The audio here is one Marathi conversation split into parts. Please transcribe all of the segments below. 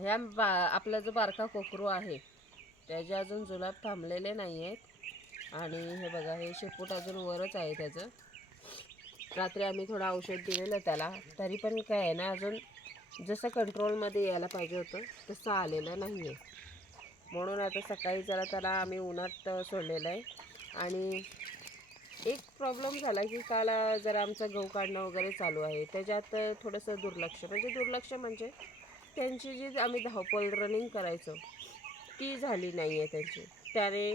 ह्या बा आपला जो बारका कोकरू आहे त्याचे अजून जुलाब थांबलेले नाही आहेत आणि हे बघा हे शेपूट अजून वरच आहे त्याचं. रात्री आम्ही थोडं औषध दिलेलं त्याला. तरी पण काय आहे ना अजून जसं कंट्रोलमध्ये यायला पाहिजे होतं तसं आलेलं नाही आहे म्हणून आता सकाळी जरा त्याला आम्ही उन्हात सोडलेलं आहे. आणि एक प्रॉब्लेम झाला की काल जरा आमचं गहू काढणं वगैरे चालू आहे. त्याच्यात थोडंसं दुर्लक्ष. म्हणजे दुर्लक्ष म्हणजे त्यांची जी आम्ही धावपळ रनिंग करायचो ती झाली नाही आहे त्यांची. त्याने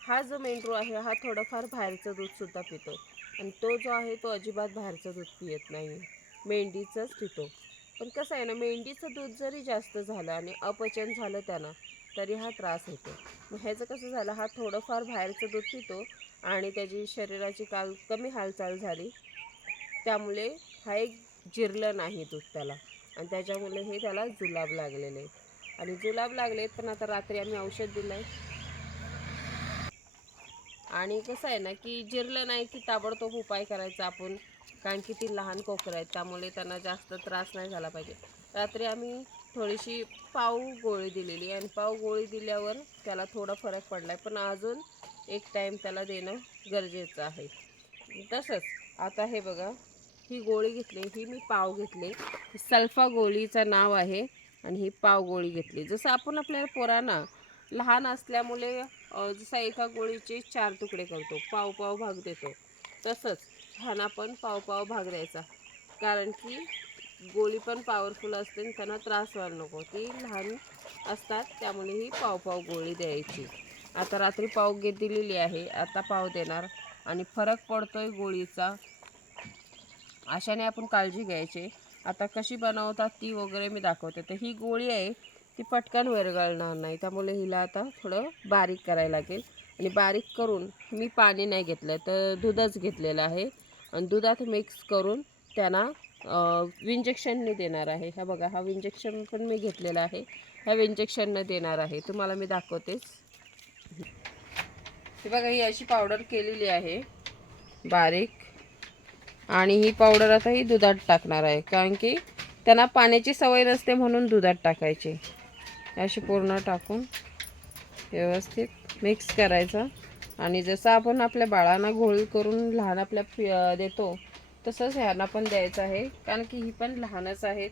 हा जो मेंढरू आहे हा थोडंफार बाहेरचं दूधसुद्धा पितो. आणि तो जो आहे तो अजिबात बाहेरचं दूध पियत नाही मेंढीचंच पितो. पण कसं आहे ना मेंढीचं दूध जरी जास्त झालं आणि अपचन झालं त्यानं तरी हा त्रास होतो. मग ह्याचं कसं झालं हा थोडंफार बाहेरचं दूध पितो आणि त्याची शरीराची काल कमी हालचाल झाली. त्यामुळे हा एक जिरलं नाही दूध त्याला. आणि त्याच्यामुळे हे त्याला जुलाब लागलेले आहेत. आणि जुलाब लागलेत पण आता रात्री आम्ही औषध दिलं आहे आणि कसं आहे ना की जिरलं नाही की ताबडतोब उपाय करायचा आपण कारण की ती लहान कोकरं आहेत त्यामुळे त्यांना जास्त त्रास नाही झाला पाहिजे. रात्री आम्ही थोडीशी पाव गोळी दिलेली आणि पाव गोळी दिल्यावर त्याला थोडा फरक पडला आहे पण अजून एक टाईम त्याला देणं गरजेचं आहे. तसंच आता हे बघा ही गोळी घेतली ही मी पाव घेतली. सल्फा गोळीचं नाव आहे आणि ही पाव गोळी घेतली. जसं आपण आपल्या पोरांना लहान असल्यामुळे जसा एका गोळीचे चार तुकडे करतो पाव पाव भाग देतो तसंच ह्यांना पण पाव पाव भाग द्यायचा. कारण की गोळी पण पॉवरफुल असते आणि त्यांना त्रास व्हायला नको. ती लहान असतात त्यामुळे ही पाव पाव गोळी द्यायची. आता रात्री पाव घे दिलेली आहे आता पाव देणार. आणि फरक पडतोय गोळीचा. अशाने आपण काळजी घ्यायची. आता कशी बनवतात ती वगैरे मी दाखवते. तर ही गोळी आहे ती पटकन विरघळणार नाही. त्यामुळे हिला आता थोडं बारीक करायला लागेल. आणि बारीक करून मी पाणी नाही घेतलं तर दूधच घेतलेलं आहे. आणि दुधात मिक्स करून त्यांना विंजेक्शनने देणार आहे. हा बघा हा विंजेक्शन पण मी घेतलेला आहे. ह्या विंजेक्शनने देणार आहे. तुम्हाला मी दाखवतेच. हे बघा ही अशी पावडर केलेली आहे. बारीक. आणि ही पावडर आता ही दुधात टाकणार आहे. कारण की त्यांना पाण्याची सवय नसते म्हणून दुधात टाकायची. अशी पूर्ण टाकून व्यवस्थित मिक्स करायचा. आणि जसं आपण आपल्या बाळांना घोळ करून लहान आपल्या पि- देतो तसंच ह्यांना पण द्यायचं आहे. कारण की ही पण लहानच आहेत.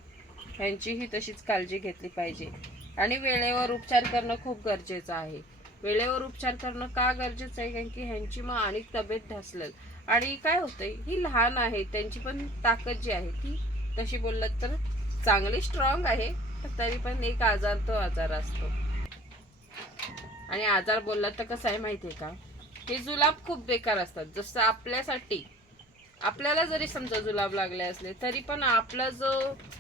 ह्यांचीही तशीच काळजी घेतली पाहिजे. आणि वेळेवर उपचार करणं खूप गरजेचं आहे. वेळेवर उपचार करणं का गरजेचं आहे? कारण की ह्यांची मग आणि तब्येत ढासलेल. आणि काय होतंय ही लहान आहे त्यांची पण ताकद जी आहे ती तशी बोललात तर चांगली स्ट्रॉंग आहे तरी पण एक आजार तो आजार असतो. आणि आजार बोललात तर कसं आहे माहिती आहे का? हे जुलाब खूप बेकार असतात. जसं आपल्यासाठी आपल्याला जरी समजा जुलाब लागले असले तरी पण आपला जो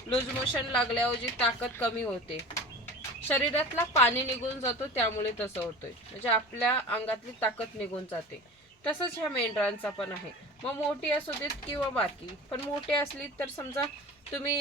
लूज मोशन लागल्यावर जी ताकद कमी होते शरीरातला पाणी निघून जातो त्यामुळे तसं होतंय. म्हणजे आपल्या अंगातली ताकद निघून जाते. तसंच ह्या मेंढरांचा पण आहे. मग मोठी असू देत किंवा बारकी. पण मोठी असली तर समजा तुम्ही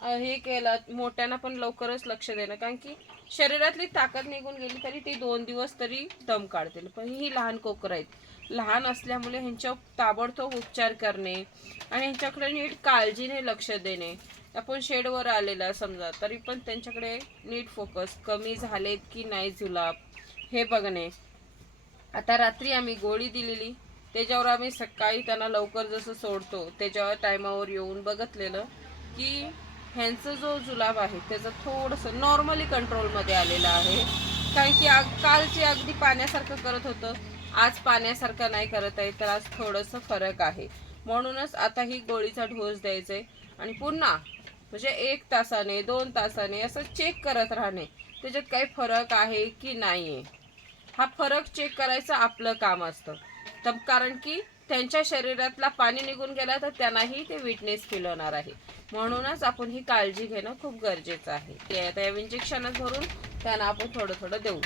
हे केलं मोठ्यांना पण लवकरच लक्ष देणं. कारण की शरीरातली ताकद निघून गेली तरी ती दोन दिवस तरी दम काढतील. पण ही लहान कोकर आहेत. लहान असल्यामुळे ह्यांच्या ताबडतोब उपचार करणे आणि ह्यांच्याकडे नीट काळजीने लक्ष देणे. आपण शेडवर आलेला समजा तरी पण त्यांच्याकडे नीट फोकस कमी झालेत की नाही जुलाब हे बघणे. आता रात्री आम्ही गोळी दिलेली. त्याच्यावर आम्ही सकाळी त्यांना लवकर जसं सोडतो त्याच्यावर टायमावर येऊन बघितलेलं की ह्यांचं जो जुलाब आहे त्याचं थोडंसं नॉर्मली कंट्रोलमध्ये आलेलं आहे. कारण की आग कालचे अगदी पाण्यासारखं करत होतं. आज पाण्यासारखं नाही करत आहे तर आज थोडंसं फरक आहे. म्हणूनच आता ही गोळीचा डोस द्यायचा आहे आणि पुन्हा म्हणजे एक तासाने दोन तासाने असं चेक करत राहणे त्याच्यात काही फरक आहे की नाही आहे हा फरक चेक करायचं आपलं काम असतं. तर कारण की त्यांच्या शरीरातला पाणी निघून गेला तर त्यांनाही ते विटनेस फील होणार आहे. म्हणूनच आपण ही काळजी घेणं खूप गरजेचं आहे. ते आता या इंजेक्शनच भरून त्यांना आपण थोडं थोडं देऊ.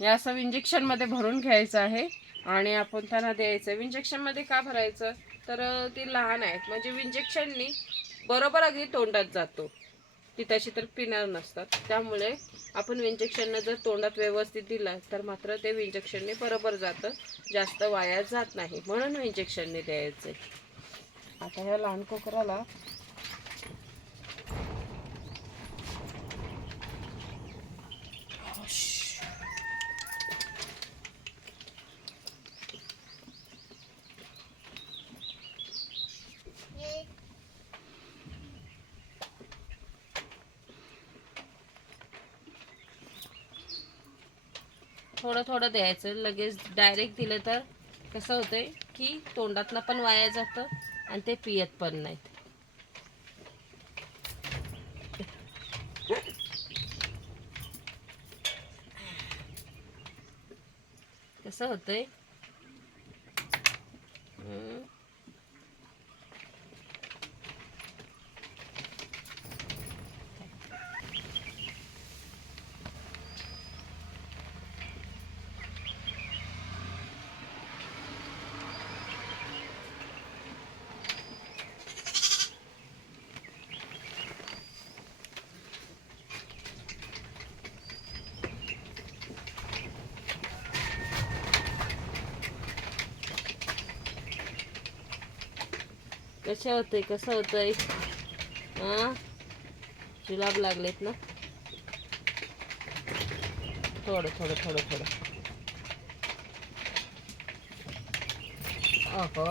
हे असं इंजेक्शनमध्ये भरून घ्यायचं आहे. आणि आपण त्यांना द्यायचं. इंजेक्शनमध्ये का भरायचं? तर ती लहान आहेत. म्हणजे विंजेक्शननी बरोबर अगदी तोंडात जातो. ती तशी तर पिणार नसतात. त्यामुळे आपण इंजेक्शननं जर तोंडात व्यवस्थित दिला तर मात्र ते इंजेक्शनने बरोबर जातं. जास्त वाया जात नाही. म्हणून इंजेक्शनने द्यायचं. आता ह्या लहान कोकराला थोडं थोडं द्यायचं. लगेच डायरेक्ट दिलं तर कसं होतंय की तोंडातनं पण वाया जातं आणि ते पियत पण नाहीत. कसं होतंय? कशा होतंय कसं होतंय? हा? जुलाब लागलेत ना? थोडं थोडं थोडं थोडं. अहो